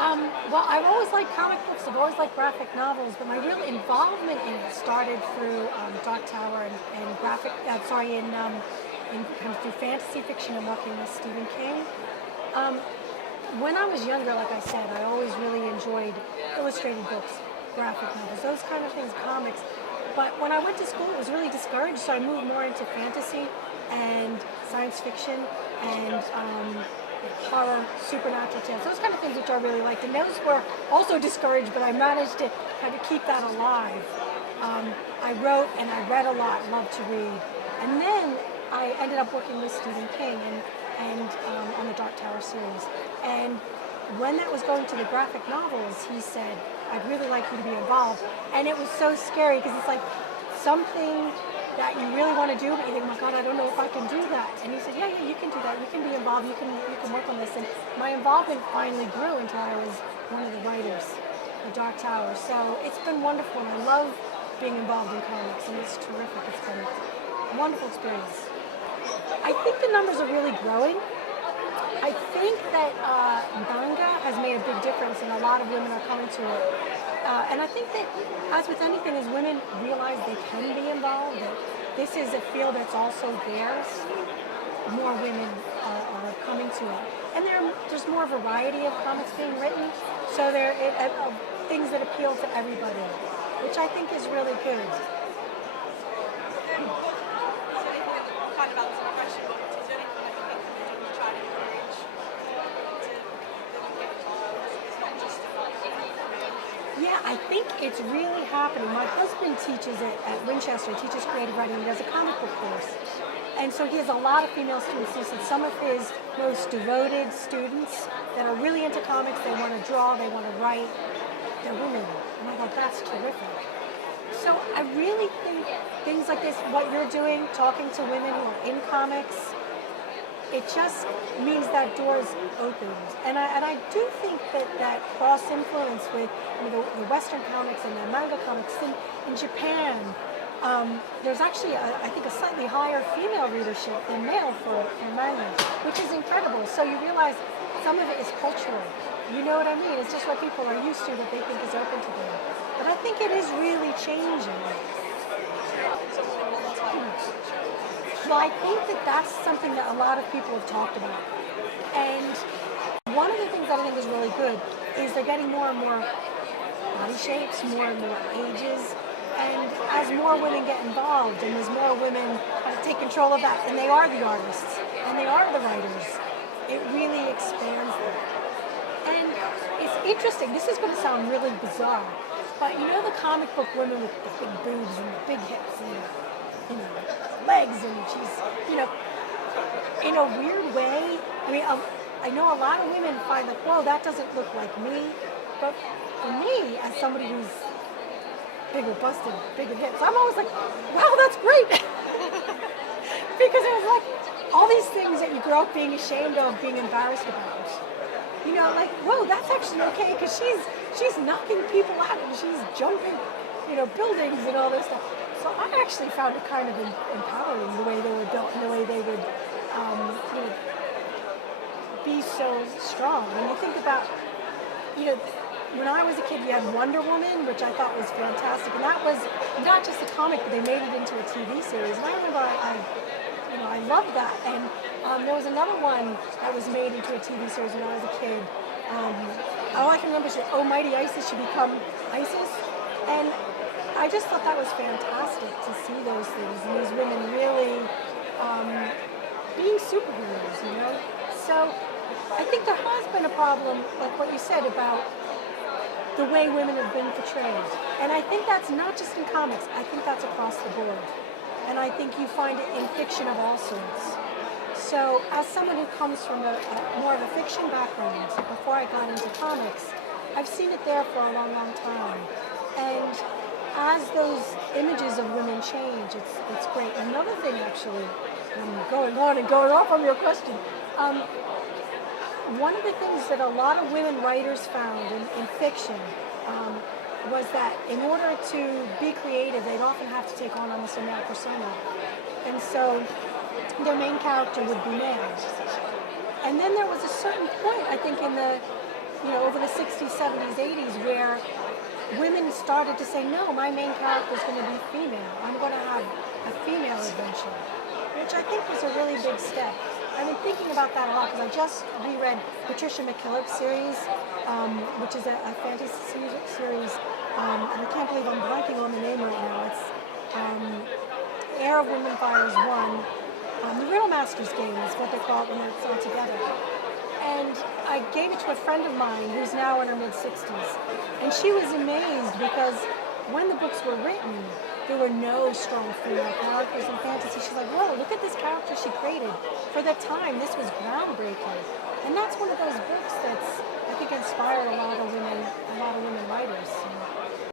Well, I've always liked comic books. I've always liked graphic novels, but my real involvement in it started through Dark Tower and graphic. In kind of through fantasy fiction and working with Stephen King. Um, when I was younger, like I said, I always really enjoyed illustrated books, graphic novels, those kind of things, comics. But when I went to school, it was really discouraged, so I moved more into fantasy and science fiction and horror, supernatural tales, those kind of things which I really liked. And those were also discouraged, but I managed to kind of keep that alive. I wrote and I read a lot, loved to read. And then I ended up working with Stephen King and on the Dark Tower series. And when that was going to the graphic novels, he said, I'd really like you to be involved. And it was so scary because it's like something that you really want to do, but you think, oh my God, I don't know if I can do that. And he said, yeah, you can do that. You can be involved. You can work on this. And my involvement finally grew until I was one of the writers of Dark Tower. So it's been wonderful, and I love being involved in comics, and it's terrific. It's been a wonderful experience. I think the numbers are really growing. I think that manga has made a big difference, and a lot of women are coming to it. And I think that, as with anything, as women realize they can be involved, that this is a field that's also theirs, more women are coming to it. And there's more variety of comics being written, so there are things that appeal to everybody, which I think is really good. Yeah, I think it's really happening. My husband teaches it at Winchester, he teaches creative writing, he does a comic book course. And so he has a lot of female students. He said some of his most devoted students that are really into comics, they want to draw, they want to write, they're women. And I thought, that's terrific. So I really think things like this, what you're doing, talking to women who are in comics, it just means that doors opened. And I do think that cross-influence with the Western comics and the manga comics in Japan, there's actually, I think, a slightly higher female readership than male for manga, which is incredible. So you realize some of it is cultural. You know what I mean? It's just what people are used to that they think is open to them. But I think it is really changing. Well, I think that that's something that a lot of people have talked about. And one of the things that I think is really good is they're getting more and more body shapes, more and more ages. And as more women get involved and as more women take control of that, and they are the artists, and they are the writers, it really expands them. And it's interesting, this is going to sound really bizarre, but you know the comic book women with the big boobs and the big hips and legs, and she's, in a weird way. I mean, I know a lot of women find like, whoa, that doesn't look like me. But for me, as somebody who's bigger busted, bigger hips, I'm always like, wow, that's great. Because it was like all these things that you grow up being ashamed of, being embarrassed about. Like, whoa, that's actually okay, because she's knocking people out and she's jumping, buildings and all this stuff. So I actually found it kind of empowering, the way they were built and the way they would be so strong. When you think about, when I was a kid, you had Wonder Woman, which I thought was fantastic, and that was not just a comic, but they made it into a TV series. And I remember I loved that. And there was another one that was made into a TV series when I was a kid. All I can remember is, oh, Mighty Isis, she become Isis. And I just thought that was fantastic to see those things, and these women really being superheroes, So I think there has been a problem, like what you said, about the way women have been portrayed. And I think that's not just in comics, I think that's across the board. And I think you find it in fiction of all sorts. So as someone who comes from more of a fiction background, before I got into comics, I've seen it there for a long, long time. And as those images of women change, it's great. Another thing, actually, I'm going on and going off on your question. One of the things that a lot of women writers found in fiction was that in order to be creative, they'd often have to take on almost a male persona. And so their main character would be male. And then there was a certain point, I think, in the over the 60s, 70s, 80s, where women started to say, no, my main character is going to be female. I'm going to have a female adventure, which I think was a really big step. I've been thinking about that a lot because I just reread Patricia McKillop's series, which is a fantasy series, and I can't believe I'm blanking on the name right now. It's Heir of Women Fires 1. The Riddle Master's Game is what they call it when it's all together. And I gave it to a friend of mine who's now in her mid-60s. And she was amazed because when the books were written, there were no strong female characters in fantasy. She's like, whoa, look at this character she created. For that time, this was groundbreaking. And that's one of those books that's, I think, inspired a lot of women writers.